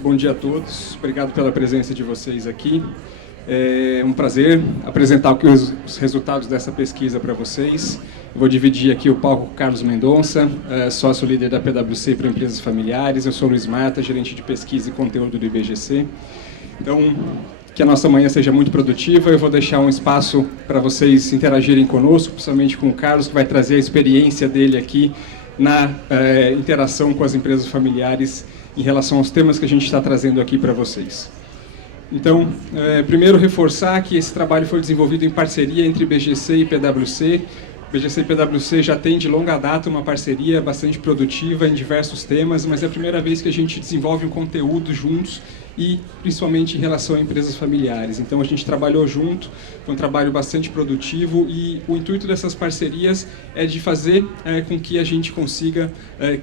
Bom dia a todos, obrigado pela presença de vocês aqui. É um prazer apresentar os resultados dessa pesquisa para vocês. Eu vou dividir aqui o palco com o Carlos Mendonça, sócio-líder da PwC para Empresas Familiares. Eu sou o Luiz Mata, gerente de pesquisa e conteúdo do IBGC. Então, que a nossa manhã seja muito produtiva. Eu vou deixar um espaço para vocês interagirem conosco, principalmente com o Carlos, que vai trazer a experiência dele aqui na interação com as empresas familiares em relação aos temas que a gente está trazendo aqui para vocês. Então, primeiro reforçar que esse trabalho foi desenvolvido em parceria entre IBGC e PwC. IBGC e PwC já tem de longa data uma parceria bastante produtiva em diversos temas, mas é a primeira vez que a gente desenvolve um conteúdo juntos e principalmente em relação a empresas familiares. Então a gente trabalhou junto, foi um trabalho bastante produtivo e o intuito dessas parcerias é de fazer com que a gente consiga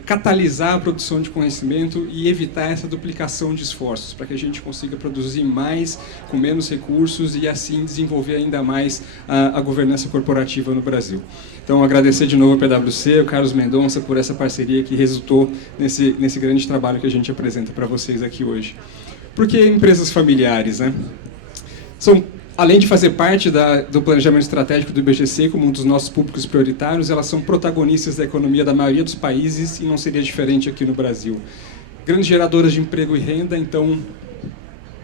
catalisar a produção de conhecimento e evitar essa duplicação de esforços, para que a gente consiga produzir mais com menos recursos e assim desenvolver ainda mais a governança corporativa no Brasil. Então agradecer de novo a PwC, o Carlos Mendonça por essa parceria que resultou nesse grande trabalho que a gente apresenta para vocês aqui hoje. Por que empresas familiares, né? Além de fazer parte do planejamento estratégico do IBGC como um dos nossos públicos prioritários, elas são protagonistas da economia da maioria dos países e não seria diferente aqui no Brasil. Grandes geradoras de emprego e renda, então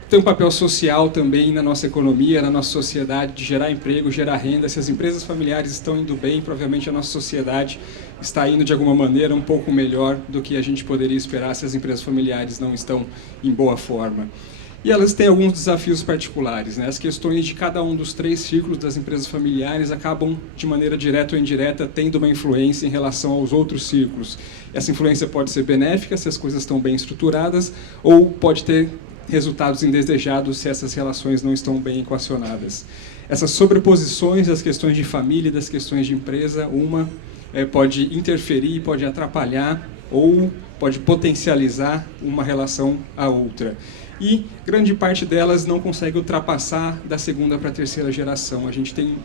tem um papel social também na nossa economia, na nossa sociedade, de gerar emprego, gerar renda. Se as empresas familiares estão indo bem, provavelmente a nossa sociedade está indo de alguma maneira um pouco melhor do que a gente poderia esperar se as empresas familiares não estão em boa forma. E elas têm alguns desafios particulares, né? As questões de cada um dos 3 círculos das empresas familiares acabam, de maneira direta ou indireta, tendo uma influência em relação aos outros círculos. Essa influência pode ser benéfica se as coisas estão bem estruturadas, ou pode ter resultados indesejados se essas relações não estão bem equacionadas. Essas sobreposições das questões de família e das questões de empresa, pode interferir, pode atrapalhar ou pode potencializar uma relação à outra. E grande parte delas não consegue ultrapassar da segunda para a terceira geração. A gente tem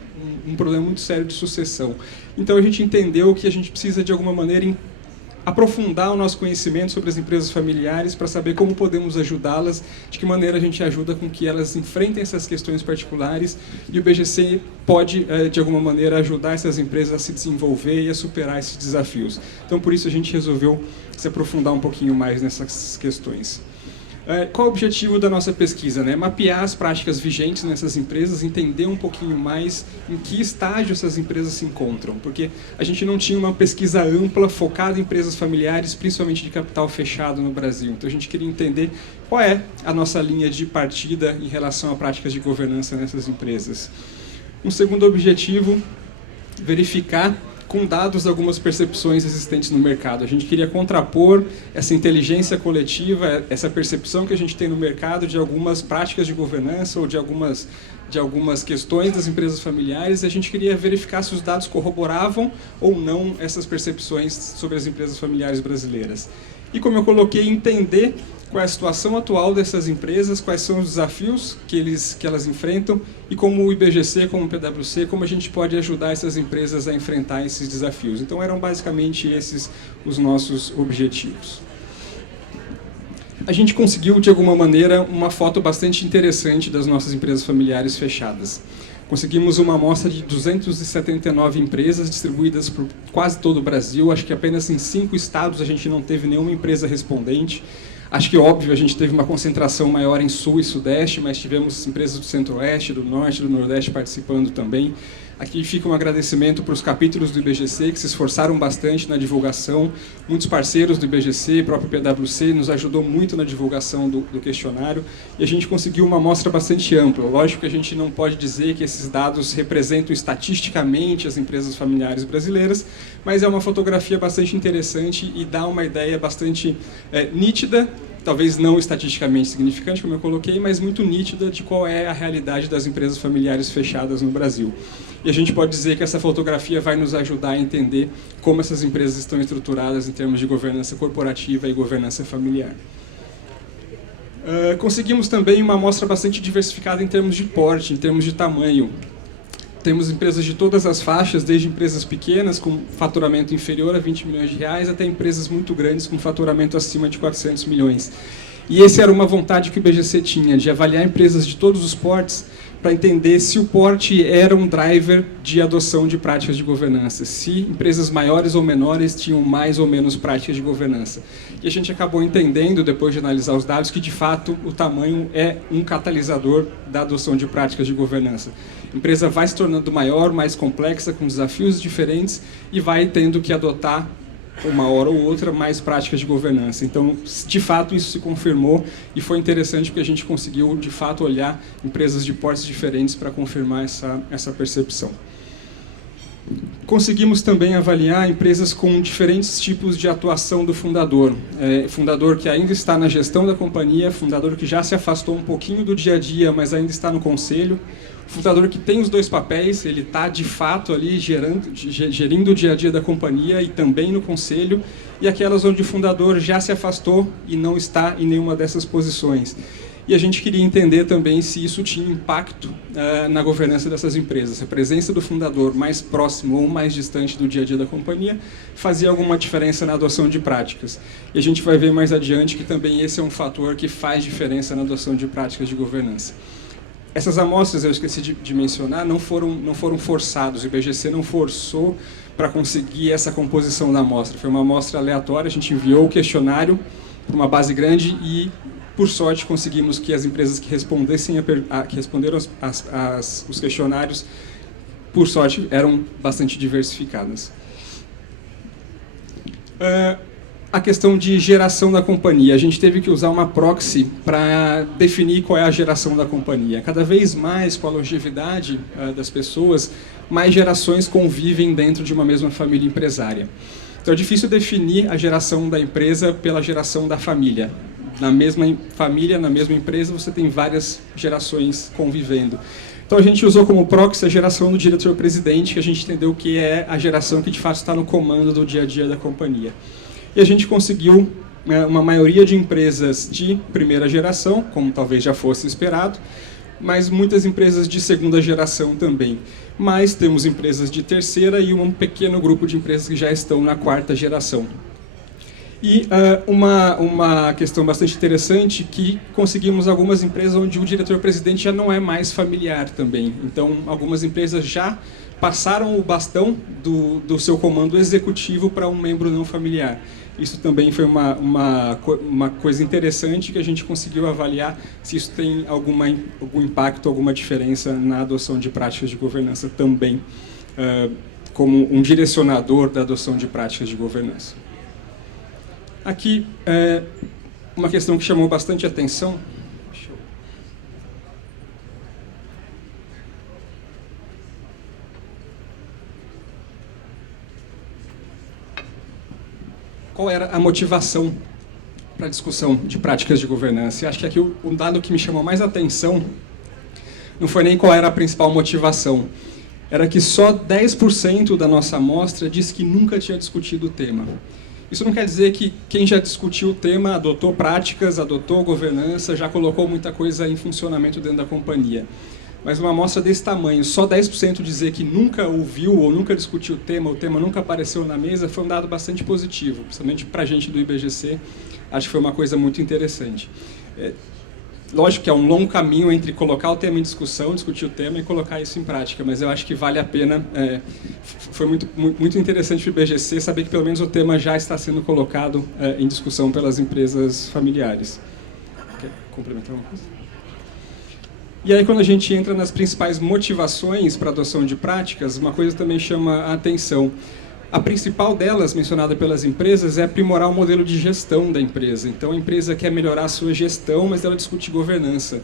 um problema muito sério de sucessão. Então a gente entendeu que a gente precisa de alguma maneira aprofundar o nosso conhecimento sobre as empresas familiares para saber como podemos ajudá-las, de que maneira a gente ajuda com que elas enfrentem essas questões particulares e o IBGC pode, de alguma maneira, ajudar essas empresas a se desenvolver e a superar esses desafios. Então, por isso, a gente resolveu se aprofundar um pouquinho mais nessas questões. Qual o objetivo da nossa pesquisa? Né? Mapear as práticas vigentes nessas empresas, entender um pouquinho mais em que estágio essas empresas se encontram, porque a gente não tinha uma pesquisa ampla focada em empresas familiares, principalmente de capital fechado no Brasil. Então a gente queria entender qual é a nossa linha de partida em relação a práticas de governança nessas empresas. Um segundo objetivo, verificar com dados algumas percepções existentes no mercado. A gente queria contrapor essa inteligência coletiva, essa percepção que a gente tem no mercado de algumas práticas de governança ou de algumas questões das empresas familiares, e a gente queria verificar se os dados corroboravam ou não essas percepções sobre as empresas familiares brasileiras. E como eu coloquei, entender qual é a situação atual dessas empresas, quais são os desafios que elas enfrentam e como o IBGC, como o PwC, como a gente pode ajudar essas empresas a enfrentar esses desafios. Então eram basicamente esses os nossos objetivos. A gente conseguiu, de alguma maneira, uma foto bastante interessante das nossas empresas familiares fechadas. Conseguimos uma amostra de 279 empresas distribuídas por quase todo o Brasil. Acho que apenas em 5 estados a gente não teve nenhuma empresa respondente. Acho que, óbvio, a gente teve uma concentração maior em Sul e Sudeste, mas tivemos empresas do Centro-Oeste, do Norte, do Nordeste participando também. Aqui fica um agradecimento para os capítulos do IBGC, que se esforçaram bastante na divulgação. Muitos parceiros do IBGC, o próprio PwC, nos ajudou muito na divulgação do questionário. E a gente conseguiu uma amostra bastante ampla. Lógico que a gente não pode dizer que esses dados representam estatisticamente as empresas familiares brasileiras, mas é uma fotografia bastante interessante e dá uma ideia bastante nítida, talvez não estatisticamente significante, como eu coloquei, mas muito nítida de qual é a realidade das empresas familiares fechadas no Brasil. E a gente pode dizer que essa fotografia vai nos ajudar a entender como essas empresas estão estruturadas em termos de governança corporativa e governança familiar. Conseguimos também uma amostra bastante diversificada em termos de porte, em termos de tamanho. Temos empresas de todas as faixas, desde empresas pequenas com faturamento inferior a 20 milhões de reais até empresas muito grandes com faturamento acima de 400 milhões. E essa era uma vontade que o BGC tinha, de avaliar empresas de todos os portes, para entender se o porte era um driver de adoção de práticas de governança, se empresas maiores ou menores tinham mais ou menos práticas de governança. E a gente acabou entendendo, depois de analisar os dados, que de fato o tamanho é um catalisador da adoção de práticas de governança. A empresa vai se tornando maior, mais complexa, com desafios diferentes e vai tendo que adotar uma hora ou outra, mais práticas de governança. Então, de fato, isso se confirmou e foi interessante porque a gente conseguiu, de fato, olhar empresas de portes diferentes para confirmar essa percepção. Conseguimos também avaliar empresas com diferentes tipos de atuação do fundador. Fundador que ainda está na gestão da companhia, fundador que já se afastou um pouquinho do dia a dia, mas ainda está no conselho, fundador que tem os dois papéis, ele está de fato ali gerindo o dia a dia da companhia e também no conselho, e aquelas onde o fundador já se afastou e não está em nenhuma dessas posições. E a gente queria entender também se isso tinha impacto na governança dessas empresas. A presença do fundador mais próximo ou mais distante do dia a dia da companhia fazia alguma diferença na adoção de práticas. E a gente vai ver mais adiante que também esse é um fator que faz diferença na adoção de práticas de governança. Essas amostras, eu esqueci de mencionar, não foram forçados. O IBGC não forçou para conseguir essa composição da amostra. Foi uma amostra aleatória, a gente enviou o questionário para uma base grande e, por sorte, conseguimos que as empresas que responderam os questionários, por sorte, eram bastante diversificadas. A questão de geração da companhia. A gente teve que usar uma proxy para definir qual é a geração da companhia. Cada vez mais, com a longevidade das pessoas, mais gerações convivem dentro de uma mesma família empresária. Então é difícil definir a geração da empresa pela geração da família. Na mesma família, na mesma empresa, você tem várias gerações convivendo. Então a gente usou como proxy a geração do diretor-presidente, que a gente entendeu que é a geração que de fato está no comando do dia a dia da companhia. E a gente conseguiu uma maioria de empresas de primeira geração, como talvez já fosse esperado, mas muitas empresas de segunda geração também. Mas temos empresas de terceira e um pequeno grupo de empresas que já estão na quarta geração. E uma questão bastante interessante, que conseguimos algumas empresas onde o diretor-presidente já não é mais familiar também. Então, algumas empresas já passaram o bastão do seu comando executivo para um membro não familiar. Isso também foi uma coisa interessante que a gente conseguiu avaliar se isso tem algum impacto, alguma diferença na adoção de práticas de governança também, como um direcionador da adoção de práticas de governança. Aqui, uma questão que chamou bastante atenção. Qual era a motivação para a discussão de práticas de governança? E acho que aqui o dado que me chamou mais atenção não foi nem qual era a principal motivação, era que só 10% da nossa amostra disse que nunca tinha discutido o tema. Isso não quer dizer que quem já discutiu o tema adotou práticas, adotou governança, já colocou muita coisa em funcionamento dentro da companhia. Mas uma amostra desse tamanho, só 10% dizer que nunca ouviu ou nunca discutiu o tema nunca apareceu na mesa, foi um dado bastante positivo, principalmente para a gente do IBGC, acho que foi uma coisa muito interessante. Lógico que é um longo caminho entre colocar o tema em discussão, discutir o tema e colocar isso em prática, mas eu acho que vale a pena, foi muito interessante para o IBGC saber que pelo menos o tema já está sendo colocado em discussão pelas empresas familiares. Quer complementar uma coisa? E aí, quando a gente entra nas principais motivações para a adoção de práticas, uma coisa também chama a atenção. A principal delas, mencionada pelas empresas, é aprimorar o modelo de gestão da empresa. Então, a empresa quer melhorar a sua gestão, mas ela discute governança.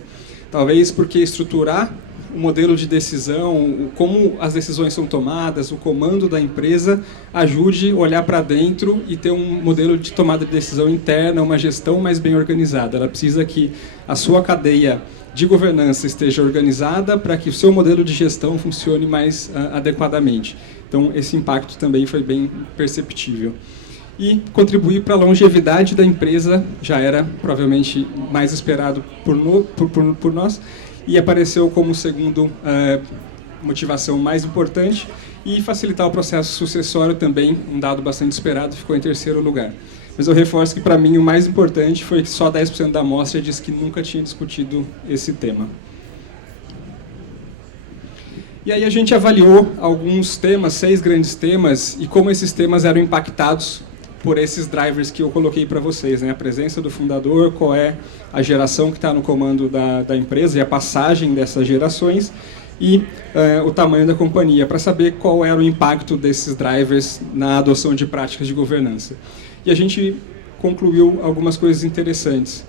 Talvez porque estruturar o modelo de decisão, como as decisões são tomadas, o comando da empresa, ajude a olhar para dentro e ter um modelo de tomada de decisão interna, uma gestão mais bem organizada. Ela precisa que a sua cadeia de governança esteja organizada para que o seu modelo de gestão funcione mais adequadamente. Então, esse impacto também foi bem perceptível. E contribuir para a longevidade da empresa já era provavelmente mais esperado por nós e apareceu como segundo motivação mais importante, e facilitar o processo sucessório também, um dado bastante esperado, ficou em terceiro lugar. Mas eu reforço que, para mim, o mais importante foi que só 10% da amostra disse que nunca tinha discutido esse tema. E aí a gente avaliou alguns temas, 6 grandes temas, e como esses temas eram impactados por esses drivers que eu coloquei para vocês, né? A presença do fundador, qual é a geração que está no comando da empresa e a passagem dessas gerações, e o tamanho da companhia, para saber qual era o impacto desses drivers na adoção de práticas de governança. E a gente concluiu algumas coisas interessantes.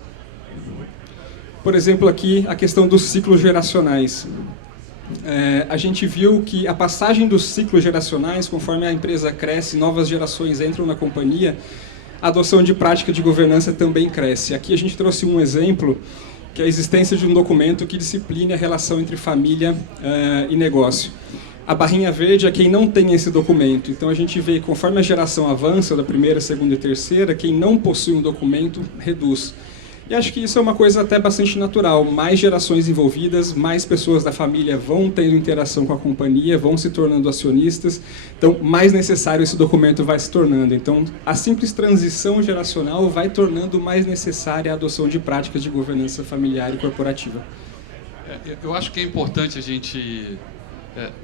Por exemplo, aqui a questão dos ciclos geracionais. A gente viu que a passagem dos ciclos geracionais, conforme a empresa cresce, novas gerações entram na companhia, a adoção de prática de governança também cresce. Aqui a gente trouxe um exemplo, que é a existência de um documento que discipline a relação entre família e negócio. A barrinha verde é quem não tem esse documento. Então a gente vê que conforme a geração avança, da primeira, segunda e terceira, quem não possui um documento reduz. E acho que isso é uma coisa até bastante natural. Mais gerações envolvidas, mais pessoas da família vão tendo interação com a companhia, vão se tornando acionistas. Então, mais necessário esse documento vai se tornando. Então, a simples transição geracional vai tornando mais necessária a adoção de práticas de governança familiar e corporativa. Eu acho que é importante a gente...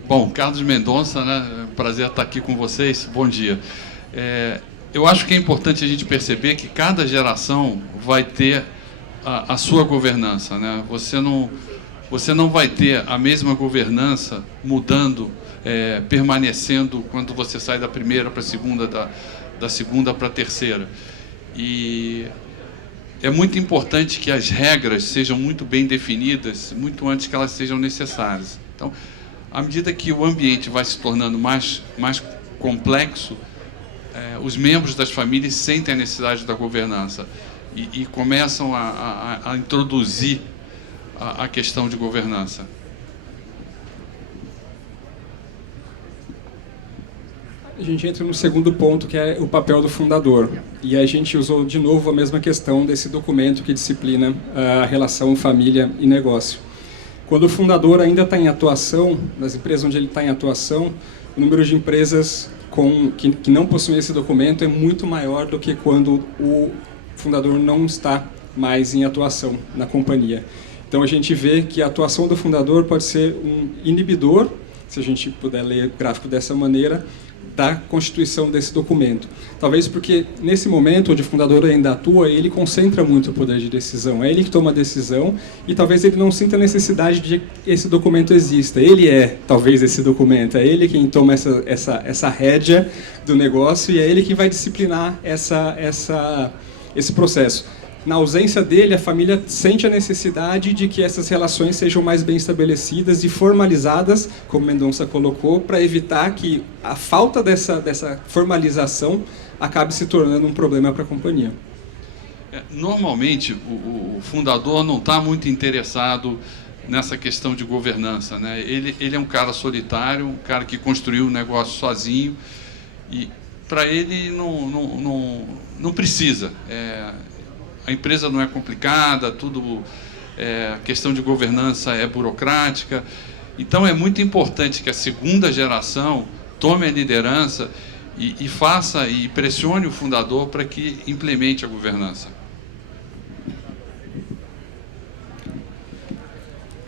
Bom, Carlos Mendonça, né? Prazer estar aqui com vocês. Bom dia. Eu acho que é importante a gente perceber que cada geração vai ter a sua governança, né? Você não vai ter a mesma governança mudando, permanecendo quando você sai da primeira para a segunda, da segunda para a terceira. E é muito importante que as regras sejam muito bem definidas, muito antes que elas sejam necessárias. Então, à medida que o ambiente vai se tornando mais complexo, os membros das famílias sentem a necessidade da governança e começam a introduzir a questão de governança. A gente entra no segundo ponto, que é o papel do fundador. E a gente usou de novo a mesma questão desse documento que disciplina a relação família e negócio. Quando o fundador ainda está em atuação, nas empresas onde ele está em atuação, o número de empresas que não possuem esse documento é muito maior do que quando o fundador não está mais em atuação na companhia. Então a gente vê que a atuação do fundador pode ser um inibidor, se a gente puder ler o gráfico dessa maneira, da constituição desse documento. Talvez porque nesse momento onde o fundador ainda atua, ele concentra muito o poder de decisão, é ele que toma a decisão e talvez ele não sinta a necessidade de que esse documento exista. Ele é, talvez, esse documento, é ele quem toma essa rédea do negócio e é ele que vai disciplinar esse processo. Na ausência dele, a família sente a necessidade de que essas relações sejam mais bem estabelecidas e formalizadas, como Mendonça colocou, para evitar que a falta dessa formalização acabe se tornando um problema para a companhia. Normalmente, o fundador não está muito interessado nessa questão de governança, né? Ele é um cara solitário, um cara que construiu o negócio sozinho e, para ele, não precisa. A empresa não é complicada, a questão de governança é burocrática. Então, é muito importante que a segunda geração tome a liderança e faça e pressione o fundador para que implemente a governança.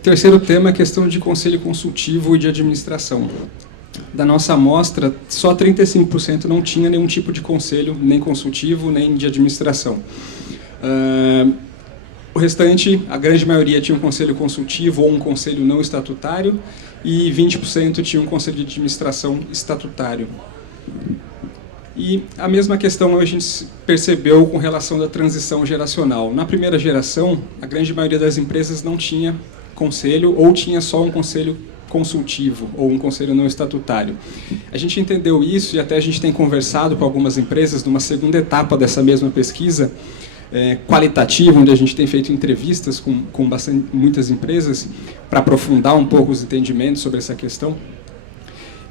Terceiro tema é a questão de conselho consultivo e de administração. Da nossa amostra, só 35% não tinha nenhum tipo de conselho, nem consultivo, nem de administração. O restante, a grande maioria, tinha um conselho consultivo ou um conselho não estatutário e 20% tinha um conselho de administração estatutário. E a mesma questão a gente percebeu com relação da transição geracional. Na primeira geração, a grande maioria das empresas não tinha conselho ou tinha só um conselho consultivo ou um conselho não estatutário. A gente entendeu isso e até a gente tem conversado com algumas empresas numa segunda etapa dessa mesma pesquisa, qualitativa, onde a gente tem feito entrevistas com muitas empresas para aprofundar um pouco os entendimentos sobre essa questão.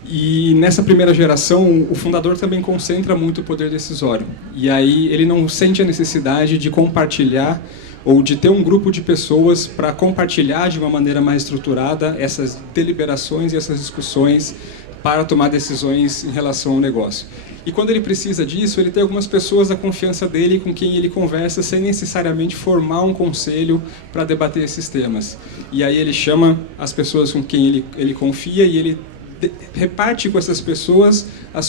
E nessa primeira geração, o fundador também concentra muito o poder decisório. E aí ele não sente a necessidade de compartilhar ou de ter um grupo de pessoas para compartilhar de uma maneira mais estruturada essas deliberações e essas discussões para tomar decisões em relação ao negócio. E quando ele precisa disso, ele tem algumas pessoas da confiança dele com quem ele conversa sem necessariamente formar um conselho para debater esses temas. E aí ele chama as pessoas com quem ele confia e ele reparte com essas pessoas as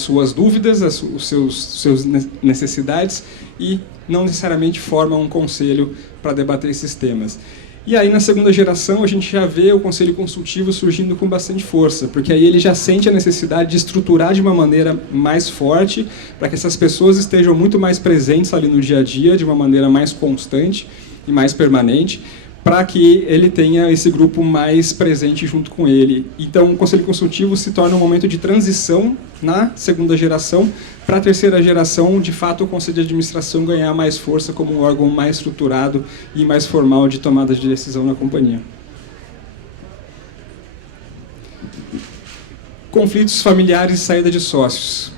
suas dúvidas, os seus necessidades e não necessariamente forma um conselho para debater esses temas. E aí, na segunda geração, a gente já vê o conselho consultivo surgindo com bastante força, porque aí ele já sente a necessidade de estruturar de uma maneira mais forte, para que essas pessoas estejam muito mais presentes ali no dia a dia, de uma maneira mais constante e mais permanente, para que ele tenha esse grupo mais presente junto com ele. Então, o conselho consultivo se torna um momento de transição na segunda geração, para a terceira geração, de fato, o conselho de administração ganhar mais força como um órgão mais estruturado e mais formal de tomada de decisão na companhia. Conflitos familiares e saída de sócios.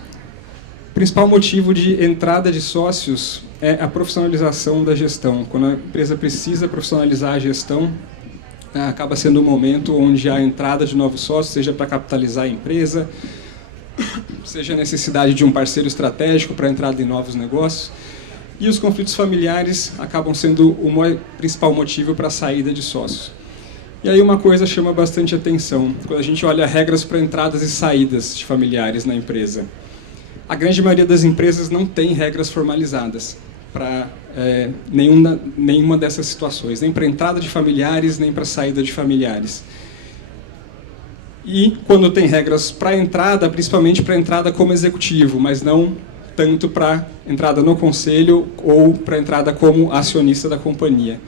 O principal motivo de entrada de sócios é a profissionalização da gestão. Quando a empresa precisa profissionalizar a gestão, acaba sendo um momento onde há a entrada de novos sócios, seja para capitalizar a empresa, seja a necessidade de um parceiro estratégico para a entrada em novos negócios. E os conflitos familiares acabam sendo o principal motivo para a saída de sócios. E aí uma coisa chama bastante atenção, quando a gente olha regras para entradas e saídas de familiares na empresa. A grande maioria das empresas não tem regras formalizadas para nenhuma dessas situações, nem para entrada de familiares, nem para saída de familiares. E quando tem regras para entrada, principalmente para entrada como executivo, mas não tanto para entrada no conselho ou para entrada como acionista da companhia.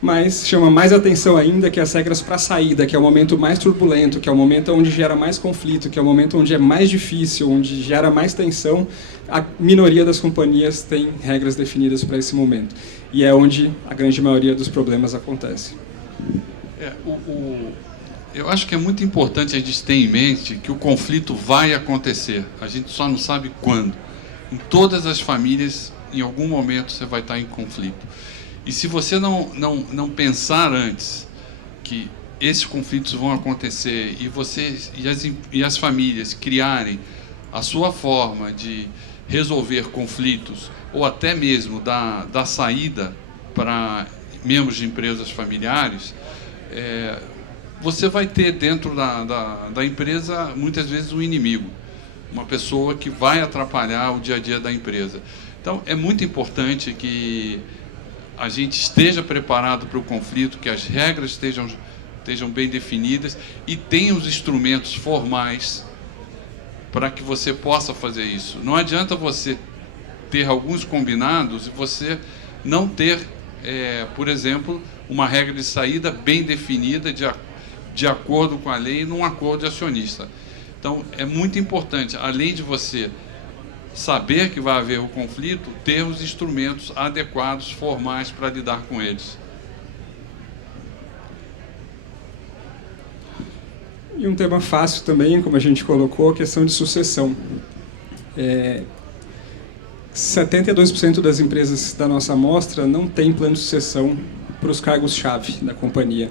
Mas chama mais atenção ainda que as regras para saída, que é o momento mais turbulento, que é o momento onde gera mais conflito, que é o momento onde é mais difícil, onde gera mais tensão, a minoria das companhias tem regras definidas para esse momento. E é onde a grande maioria dos problemas acontece. Eu acho que é muito importante a gente ter em mente que o conflito vai acontecer, a gente só não sabe quando. Em todas as famílias, em algum momento, você vai estar em conflito. E se você não pensar antes que esses conflitos vão acontecer e as famílias criarem a sua forma de resolver conflitos ou até mesmo da saída para membros de empresas familiares, você vai ter dentro da empresa muitas vezes um inimigo, uma pessoa que vai atrapalhar o dia a dia da empresa. Então é muito importante que a gente esteja preparado para o conflito, que as regras estejam bem definidas e tenha os instrumentos formais para que você possa fazer isso. Não adianta você ter alguns combinados e você não ter, por exemplo, uma regra de saída bem definida de acordo com a lei num acordo de acionista. Então, é muito importante, além de você saber que vai haver o conflito, ter os instrumentos adequados, formais, para lidar com eles. E um tema fácil também, como a gente colocou, a questão de sucessão. 72% das empresas da nossa amostra não tem plano de sucessão para os cargos-chave da companhia.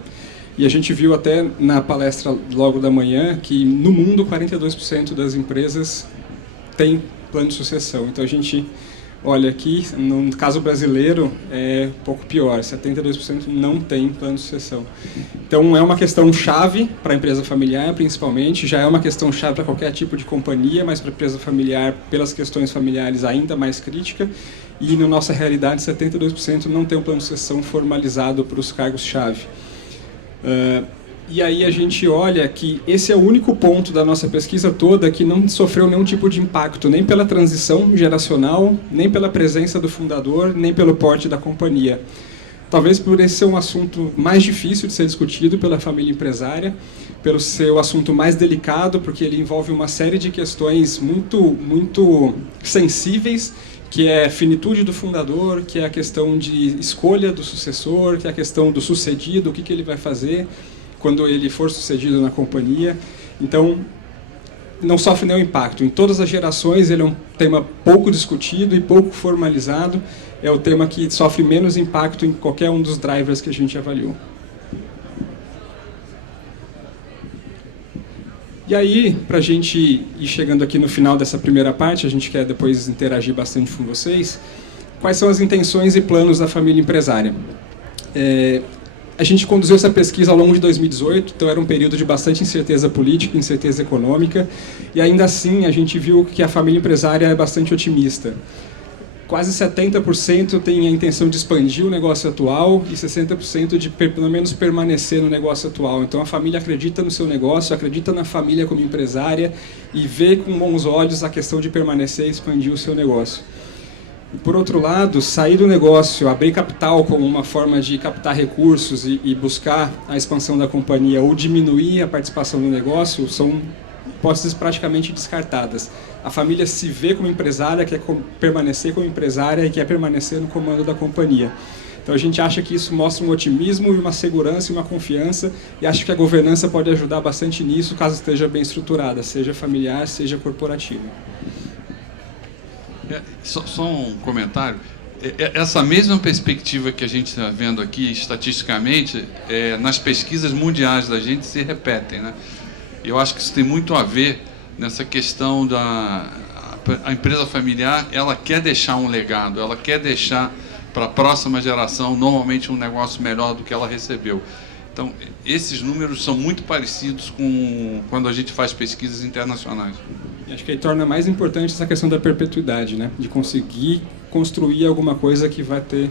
E a gente viu até na palestra logo da manhã que no mundo 42% das empresas têm plano de sucessão. Então a gente olha aqui, no caso brasileiro é um pouco pior, 72% não tem plano de sucessão. Então é uma questão chave para a empresa familiar, principalmente, já é uma questão chave para qualquer tipo de companhia, mas para a empresa familiar, pelas questões familiares, ainda mais crítica. E na nossa realidade, 72% não tem um plano de sucessão formalizado para os cargos-chave. E aí a gente olha que esse é o único ponto da nossa pesquisa toda que não sofreu nenhum tipo de impacto, nem pela transição geracional, nem pela presença do fundador, nem pelo porte da companhia. Talvez por esse ser um assunto mais difícil de ser discutido pela família empresária, pelo ser o assunto mais delicado, porque ele envolve uma série de questões muito sensíveis, que é a finitude do fundador, que é a questão de escolha do sucessor, que é a questão do sucedido, o que ele vai fazer quando ele for sucedido na companhia. Então, não sofre nenhum impacto. Em todas as gerações, ele é um tema pouco discutido e pouco formalizado. É o tema que sofre menos impacto em qualquer um dos drivers que a gente avaliou. E aí, para a gente ir chegando aqui no final dessa primeira parte, a gente quer depois interagir bastante com vocês, quais são as intenções e planos da família empresária? A gente conduziu essa pesquisa ao longo de 2018, então era um período de bastante incerteza política, incerteza econômica, e ainda assim a gente viu que a família empresária é bastante otimista. Quase 70% tem a intenção de expandir o negócio atual e 60% de pelo menos permanecer no negócio atual. Então a família acredita no seu negócio, acredita na família como empresária e vê com bons olhos a questão de permanecer e expandir o seu negócio. Por outro lado, sair do negócio, abrir capital como uma forma de captar recursos e buscar a expansão da companhia ou diminuir a participação no negócio são hipóteses praticamente descartadas. A família se vê como empresária, quer permanecer como empresária e quer permanecer no comando da companhia. Então a gente acha que isso mostra um otimismo e uma segurança e uma confiança, e acho que a governança pode ajudar bastante nisso, caso esteja bem estruturada, seja familiar, seja corporativa. Só um comentário. Essa mesma perspectiva que a gente está vendo aqui, estatisticamente, nas pesquisas mundiais da gente se repetem, né? Eu acho que isso tem muito a ver nessa questão a empresa familiar, ela quer deixar um legado, ela quer deixar para a próxima geração, normalmente, um negócio melhor do que ela recebeu. Então, esses números são muito parecidos com quando a gente faz pesquisas internacionais. Acho que aí torna mais importante essa questão da perpetuidade, né? De conseguir construir alguma coisa que vai ter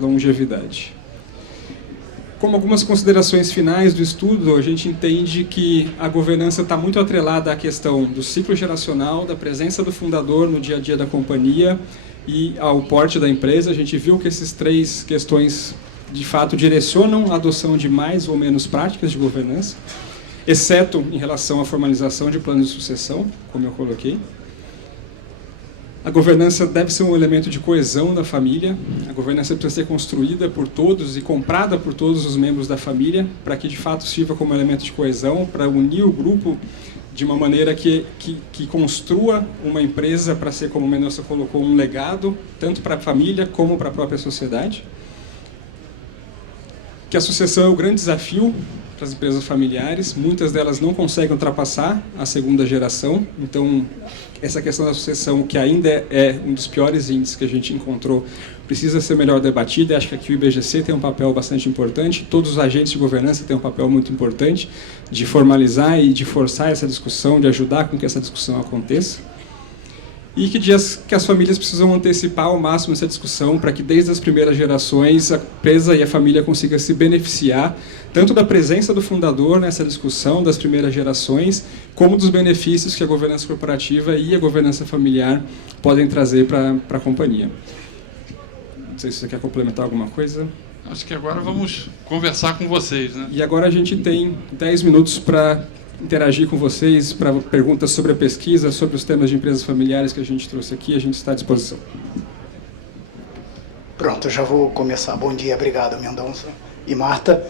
longevidade. Como algumas considerações finais do estudo, a gente entende que a governança está muito atrelada à questão do ciclo geracional, da presença do fundador no dia a dia da companhia e ao porte da empresa. A gente viu que essas três questões, de fato, direcionam a adoção de mais ou menos práticas de governança, exceto em relação à formalização de planos de sucessão, como eu coloquei. A governança deve ser um elemento de coesão da família. A governança precisa ser construída por todos e comprada por todos os membros da família, para que de fato sirva como elemento de coesão, para unir o grupo de uma maneira que construa uma empresa para ser, como o Mendonça colocou, um legado, tanto para a família como para a própria sociedade. Que a sucessão é o grande desafio para as empresas familiares, muitas delas não conseguem ultrapassar a segunda geração, então essa questão da sucessão, que ainda é um dos piores índices que a gente encontrou, precisa ser melhor debatida. Acho que aqui o IBGC tem um papel bastante importante, todos os agentes de governança têm um papel muito importante de formalizar e de forçar essa discussão, de ajudar com que essa discussão aconteça. E que as famílias precisam antecipar ao máximo essa discussão para que desde as primeiras gerações a empresa e a família consigam se beneficiar tanto da presença do fundador nessa discussão das primeiras gerações, como dos benefícios que a governança corporativa e a governança familiar podem trazer para a companhia. Não sei se você quer complementar alguma coisa. Acho que agora vamos conversar com vocês, né? E agora a gente tem 10 minutos para interagir com vocês, para perguntas sobre a pesquisa, sobre os temas de empresas familiares que a gente trouxe aqui. A gente está à disposição. Pronto, eu já vou começar. Bom dia, obrigado, Mendonça e Marta.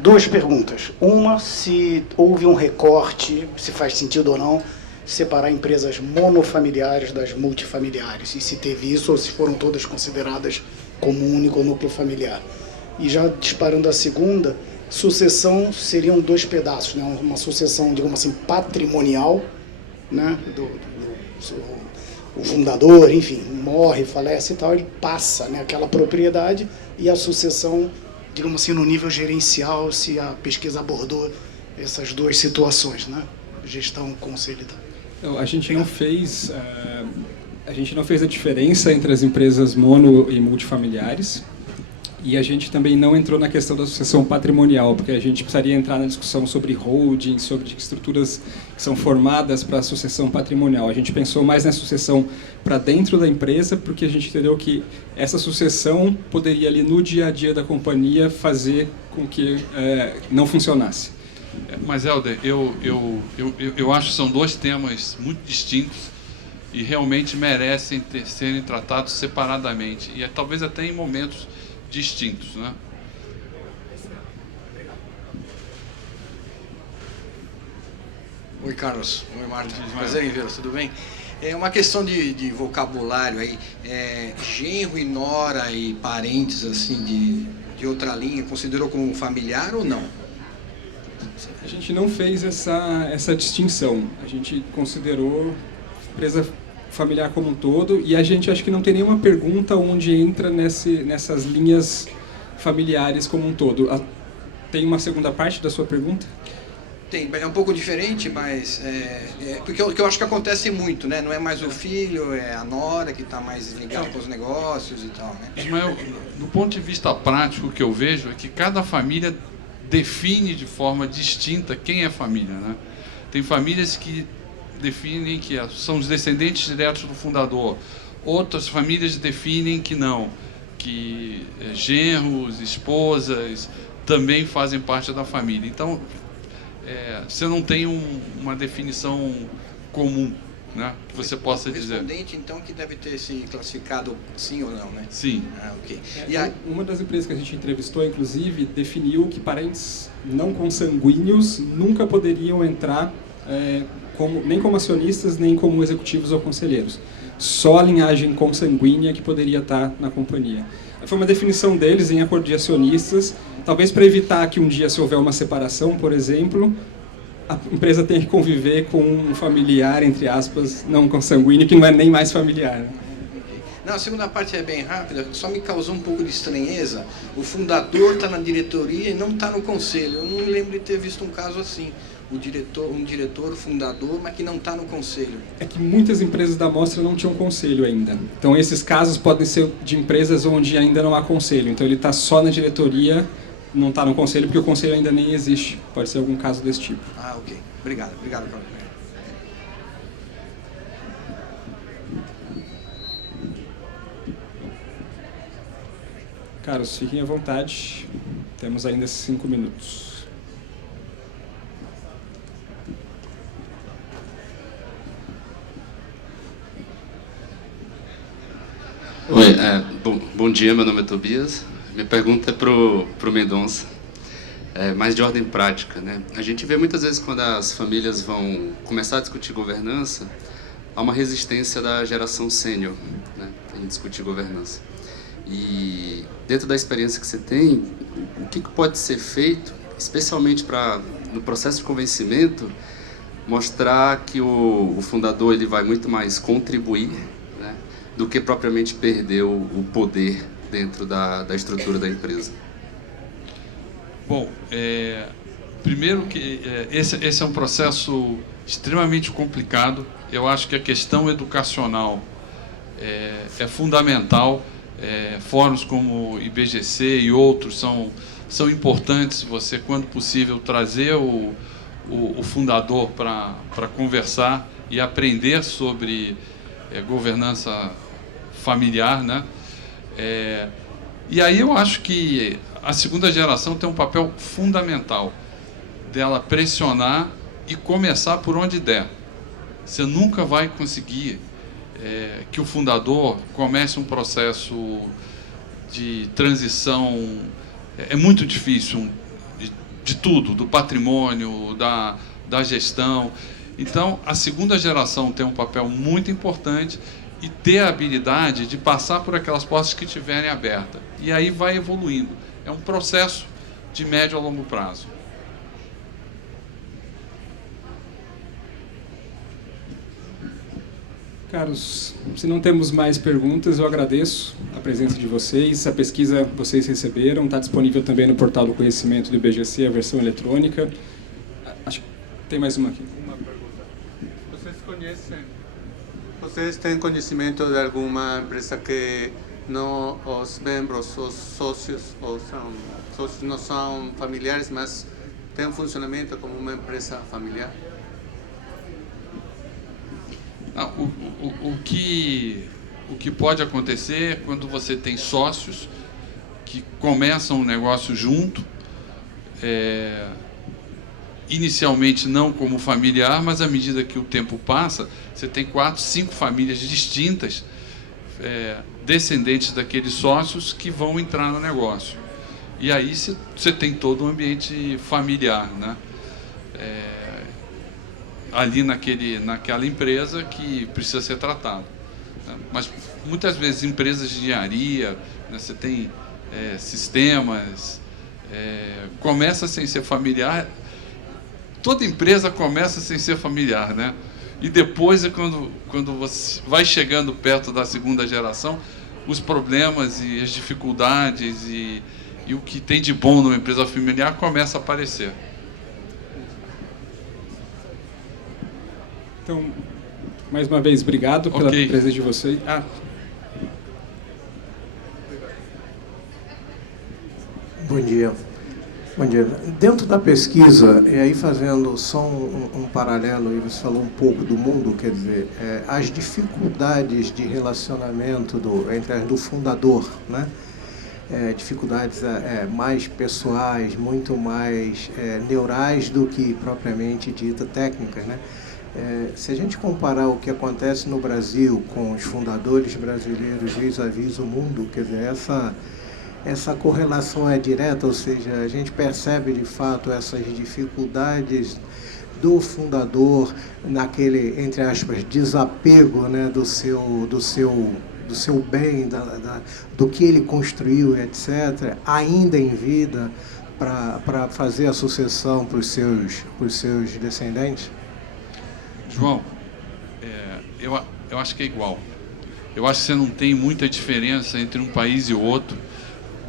Duas perguntas. Uma, se houve um recorte, se faz sentido ou não, separar empresas monofamiliares das multifamiliares, e se teve isso ou se foram todas consideradas como um único núcleo familiar. E já disparando a segunda, sucessão seriam dois pedaços, né? Uma sucessão, digamos assim, patrimonial, né? O fundador, enfim, morre, falece e tal, ele passa, né, aquela propriedade, e a sucessão, digamos assim, no nível gerencial, se a pesquisa abordou essas duas situações, né? Gestão, conselho e tal. A gente não fez a diferença entre as empresas mono e multifamiliares, e a gente também não entrou na questão da sucessão patrimonial, porque a gente precisaria entrar na discussão sobre holding, sobre estruturas que são formadas para a sucessão patrimonial. A gente pensou mais na sucessão para dentro da empresa, porque a gente entendeu que essa sucessão poderia ali no dia a dia da companhia fazer com que não funcionasse. Mas, Helder, eu acho que são dois temas muito distintos e realmente merecem serem tratados separadamente, e talvez até em momentos distintos, né? Oi, Carlos. Oi, Marta. Prazer em vê-los, tudo bem? É uma questão de vocabulário aí. Genro e nora e parentes assim de outra linha, considerou como familiar ou não? A gente não fez essa distinção. A gente considerou empresa familiar como um todo, e a gente acho que não tem nenhuma pergunta onde entra nessas linhas familiares como um todo. Tem uma segunda parte da sua pergunta? Tem, é um pouco diferente, mas porque eu acho que acontece muito, né? Não é mais o filho, é a nora que está mais ligada com os negócios e tal, né? Ismael, do ponto de vista prático, o que eu vejo é que cada família define de forma distinta quem é família, né? Tem famílias que definem que são os descendentes diretos do fundador, outras famílias definem que não, que genros, esposas também fazem parte da família. Então, você não tem uma definição comum, né, que você possa dizer. O correspondente, então, que deve ter se classificado sim ou não, né? Sim. Ok. Uma das empresas que a gente entrevistou, inclusive, definiu que parentes não consanguíneos nunca poderiam entrar nem como acionistas, nem como executivos ou conselheiros. Só a linhagem consanguínea que poderia estar na companhia. Foi uma definição deles em acordo de acionistas, talvez para evitar que um dia, se houver uma separação, por exemplo, a empresa tenha que conviver com um familiar, entre aspas, não consanguíneo, que não é nem mais familiar. Né? Não, a segunda parte é bem rápida, só me causou um pouco de estranheza. O fundador está na diretoria e não está no conselho. Eu não me lembro de ter visto um caso assim. Um diretor, fundador, mas que não está no conselho. É que muitas empresas da amostra não tinham conselho ainda. Então, esses casos podem ser de empresas onde ainda não há conselho. Então, ele está só na diretoria, não está no conselho, porque o conselho ainda nem existe. Pode ser algum caso desse tipo. Ah, ok. Obrigado, Carlos. Caros, fiquem à vontade. Temos ainda 5 minutos. Oi, bom dia, meu nome é Tobias. Minha pergunta é para o Mendonça, mais de ordem prática, né? A gente vê muitas vezes quando as famílias vão começar a discutir governança, há uma resistência da geração sênior, né, em discutir governança. E dentro da experiência que você tem, o que pode ser feito, especialmente no processo de convencimento, mostrar que o fundador ele vai muito mais contribuir, né, do que propriamente perder o poder dentro da estrutura da empresa? Bom, primeiro que esse é um processo extremamente complicado. Eu acho que a questão educacional é fundamental. Fóruns como o IBGC e outros são importantes. Você, quando possível, trazer o fundador para conversar e aprender sobre governança familiar, né? E aí eu acho que a segunda geração tem um papel fundamental dela pressionar e começar por onde der. Você nunca vai conseguir que o fundador comece um processo de transição. É muito difícil, de tudo, do patrimônio, da gestão. Então, a segunda geração tem um papel muito importante e ter a habilidade de passar por aquelas portas que estiverem abertas. E aí vai evoluindo. É um processo de médio a longo prazo. Caros, se não temos mais perguntas, eu agradeço a presença de vocês. A pesquisa vocês receberam, está disponível também no portal do conhecimento do IBGC, a versão eletrônica. Acho que tem mais uma aqui. Uma pergunta. Vocês têm conhecimento de alguma empresa que não, os membros, os sócios não são familiares, mas tem um funcionamento como uma empresa familiar? O que pode acontecer é quando você tem sócios que começam um negócio junto, inicialmente não como familiar, mas à medida que o tempo passa, você tem 4, 5 famílias distintas, descendentes daqueles sócios que vão entrar no negócio. E aí você tem todo um ambiente familiar, né? Ali naquela empresa que precisa ser tratado. Né? Mas muitas vezes empresas de engenharia, né, você tem sistemas, começa sem ser familiar toda empresa começa sem ser familiar, né? E depois, quando você vai chegando perto da segunda geração, os problemas e as dificuldades e o que tem de bom numa empresa familiar começa a aparecer. Então, mais uma vez, obrigado pela presença de vocês. Bom dia. Bom dia. Dentro da pesquisa, e aí fazendo só um paralelo, e você falou um pouco do mundo, quer dizer, as dificuldades de relacionamento do fundador, né? Dificuldades mais pessoais, muito mais neurais do que propriamente dita técnicas, né? Se a gente comparar o que acontece no Brasil com os fundadores brasileiros vis-à-vis o mundo, quer dizer, essa correlação é direta, ou seja, a gente percebe de fato essas dificuldades do fundador naquele, entre aspas, desapego, né, do seu bem, do que ele construiu, etc., ainda em vida, para fazer a sucessão para os seus descendentes? João, eu acho que é igual. Eu acho que você não tem muita diferença entre um país e o outro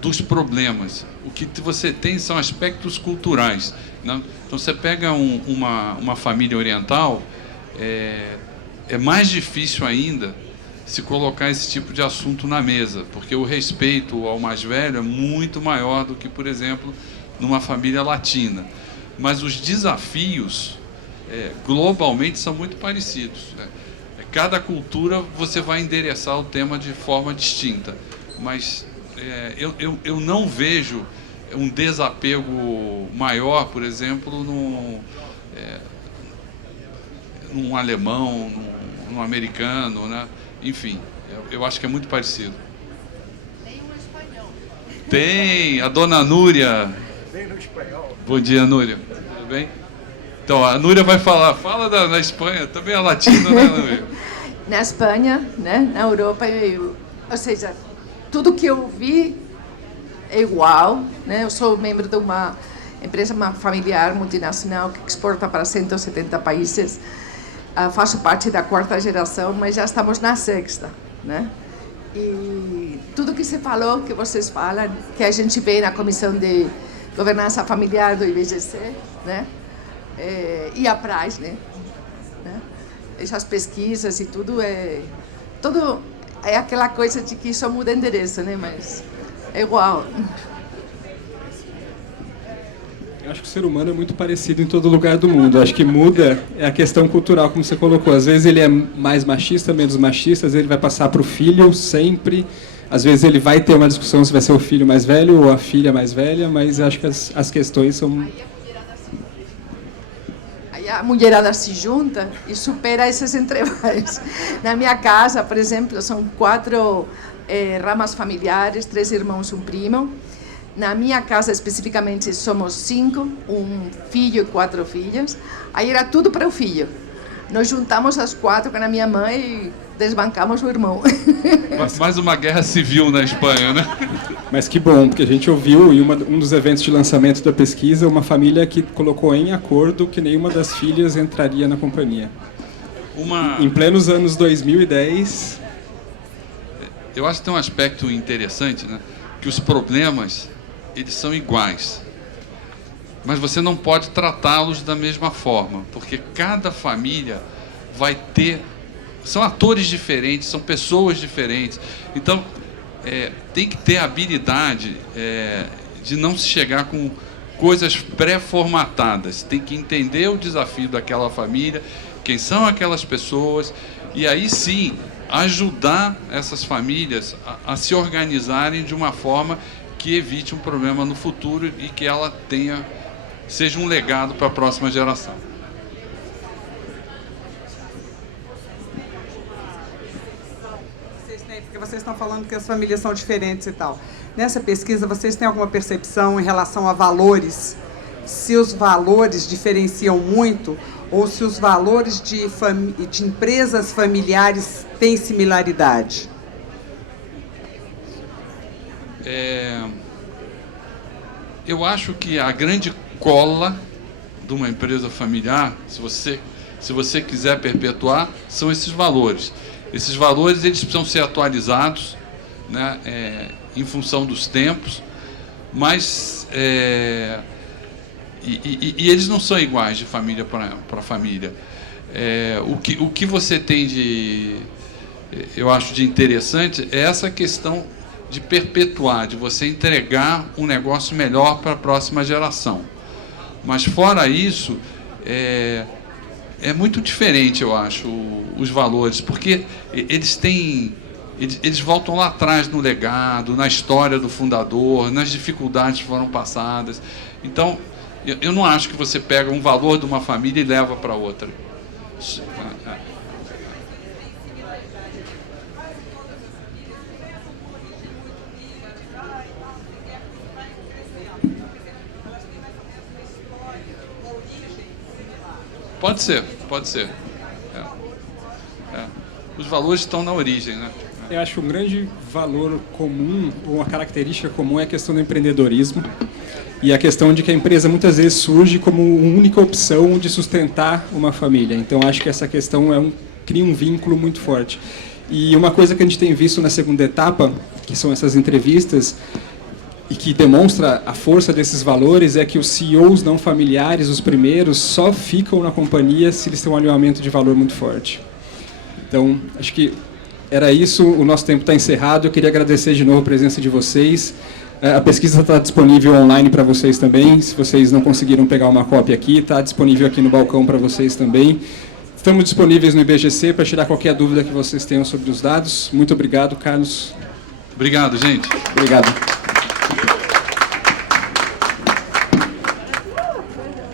dos problemas. O que você tem são aspectos culturais, né? Então, você pega uma família oriental, é mais difícil ainda se colocar esse tipo de assunto na mesa, porque o respeito ao mais velho é muito maior do que, por exemplo, numa família latina. Mas os desafios, globalmente, são muito parecidos, né? Cada cultura você vai endereçar o tema de forma distinta, mas eu não vejo um desapego maior, por exemplo, num alemão, num americano, né? Enfim, eu acho que é muito parecido. Tem um espanhol. Tem, a dona Núria. Tem no espanhol. Bom dia, Núria. Tudo bem? Então, a Núria vai fala da Espanha, também é latina, né, Núria? Na Espanha, né, na Europa, ou seja, tudo que eu vi é igual, né? Eu sou membro de uma empresa familiar multinacional que exporta para 170 países. Faço parte da 4ª geração, mas já estamos na 6ª, né? E tudo que você falou, que vocês falam, que a gente vê na Comissão de Governança Familiar do IBGC, né? E a PRAS, né? Essas pesquisas e tudo é aquela coisa de que só muda endereço, né? Mas é igual. Eu acho que o ser humano é muito parecido em todo lugar do mundo. Eu acho que muda a questão cultural, como você colocou. Às vezes ele é mais machista, menos machista, às vezes ele vai passar para o filho sempre. Às vezes ele vai ter uma discussão se vai ser o filho mais velho ou a filha mais velha, mas acho que as questões são... Aí a mulherada se junta e supera esses entrevais. Na minha casa, por exemplo, são 4 ramas familiares, 3 irmãos e um primo. Na minha casa, especificamente, somos 5, um filho e 4 filhas. Aí era tudo para o filho. Nós juntamos as 4 com a minha mãe e desbancamos o irmão. Mais uma guerra civil na Espanha, né? Mas que bom, porque a gente ouviu em um dos eventos de lançamento da pesquisa uma família que colocou em acordo que nenhuma das filhas entraria na companhia. Em plenos anos 2010... Eu acho que tem um aspecto interessante, né? Que os problemas, eles são iguais, mas você não pode tratá-los da mesma forma, porque cada família vai ter... São atores diferentes, são pessoas diferentes. Então, tem que ter a habilidade de não se chegar com coisas pré-formatadas. Tem que entender o desafio daquela família, quem são aquelas pessoas, e aí sim ajudar essas famílias a se organizarem de uma forma que evite um problema no futuro e que ela seja um legado para a próxima geração. Porque vocês estão falando que as famílias são diferentes e tal. Nessa pesquisa, vocês têm alguma percepção em relação a valores? Se os valores diferenciam muito ou se os valores de empresas familiares têm similaridade? Eu acho que a grande cola, de uma empresa familiar, se você quiser perpetuar, são esses valores. Esses valores eles precisam ser atualizados, né, em função dos tempos, mas e eles não são iguais de família para família. O que você tem eu acho de interessante é essa questão de perpetuar, de você entregar um negócio melhor para a próxima geração. Mas fora isso, é muito diferente, eu acho, os valores, porque eles voltam lá atrás no legado, na história do fundador, nas dificuldades que foram passadas. Então, eu não acho que você pega um valor de uma família e leva para outra. Pode ser. Os valores estão na origem, né? Eu acho um grande valor comum, ou uma característica comum, é a questão do empreendedorismo e a questão de que a empresa muitas vezes surge como única opção de sustentar uma família. Então, acho que essa questão cria um vínculo muito forte. E uma coisa que a gente tem visto na segunda etapa, que são essas entrevistas, e que demonstra a força desses valores, é que os CEOs não familiares, os primeiros, só ficam na companhia se eles têm um alinhamento de valor muito forte. Então, acho que era isso, o nosso tempo está encerrado. Eu queria agradecer de novo a presença de vocês. A pesquisa está disponível online para vocês também. Se vocês não conseguiram pegar uma cópia aqui, está disponível aqui no balcão para vocês também. Estamos disponíveis no IBGC para tirar qualquer dúvida que vocês tenham sobre os dados. Muito obrigado, Carlos. Obrigado, gente. Obrigado.